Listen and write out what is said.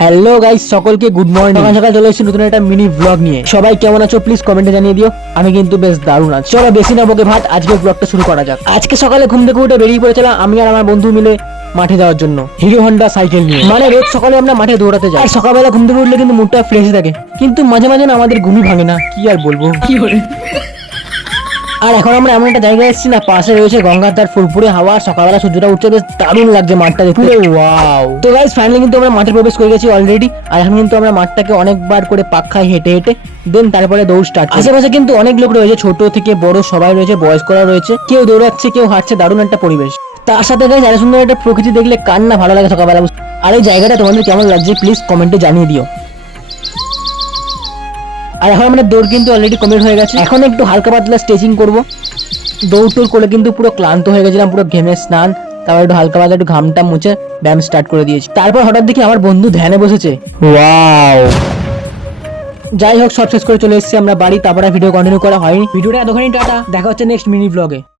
Hello guys, সকলকে good morning. সকাল সকাল চলে এসেছি নতুন একটা মিনি ব্লগ নিয়ে। সবাই কেমন আছো প্লিজ কমেন্টে জানিয়ে দিও। আমি কিন্তু বেশ দারুণ আছি। চলো বেশি না বকে ভাত, আজকে ব্লগটা শুরু করা যাক। আজকে সকালে ঘুম থেকে উঠে বেরিয়ে পড়েছিলাম আমি আর আমার বন্ধু মিলে মাঠে যাওয়ার জন্য, হিরো হন্ডা সাইকেল নিয়ে। মানে রোজ সকালে আমরা মাঠে দৌড়াতে যাই। আর সকালবেলা ঘুম থেকে উঠলে কিন্তু মুডটা ফ্রেশ থাকে, কিন্তু মাঝে মাঝে না আমাদের ঘুমই ভাঙে না, কি আর বলবো। আর এখন আমরা এমন একটা জায়গায় এসেছি না, পাশে রয়েছে গঙ্গার ধার, ফুরফুরে হাওয়া, সকালবেলা সূর্যটা উঠছে, বেশ দারুণ লাগছে মাঠটা দেখতে। ওয়াও! তো গাইস ফাইনালি কিন্তু আমরা মাঠে প্রবেশ করে গেছি অলরেডি। আর এখন কিন্তু আমরা মাঠটাকে অনেকবার করে পাক হেঁটে হেঁটে দেন তারপরে দৌড় স্টার্ট। আশেপাশে কিন্তু অনেক লোক রয়েছে, ছোট থেকে বড় সবাই রয়েছে, বয়স্করা রয়েছে, কেউ দৌড়াচ্ছে কেউ হাঁটছে, দারুণ একটা পরিবেশ। তার সাথে গাইস এত সুন্দর একটা প্রকৃতি দেখলে কার না ভালো লাগে সকালবেলা। আর এই জায়গাটা তোমাদের কেমন লাগছে প্লিজ কমেন্টে জানিয়ে দিও। আর এখন আমাদের দৌড় কিন্তু অলরেডি কমপ্লিট হয়ে গেছে। এখন একটু হালকা পাতলা স্ট্রেচিং করবো। দৌড় টোড় করে কিন্তু পুরো ক্লান্ত হয়ে গেছিলাম, পুরো ঘেমে স্নান, তারপর একটু হালকা পাতলা একটু ঘামটা মুছে ব্যায়াম স্টার্ট করে দিয়েছি। তারপর হঠাৎ দেখি আমার বন্ধু ধ্যানে বসেছে। ওয়াও! যাই হোক, সব শেষ করে চলে এসেছি আমরা বাড়ি। তারপরে ভিডিও কন্টিনিউ করা হয়নি। ভিডিওটা এতখানি, টাটা, দেখা হচ্ছে নেক্সট মিনি ব্লগে।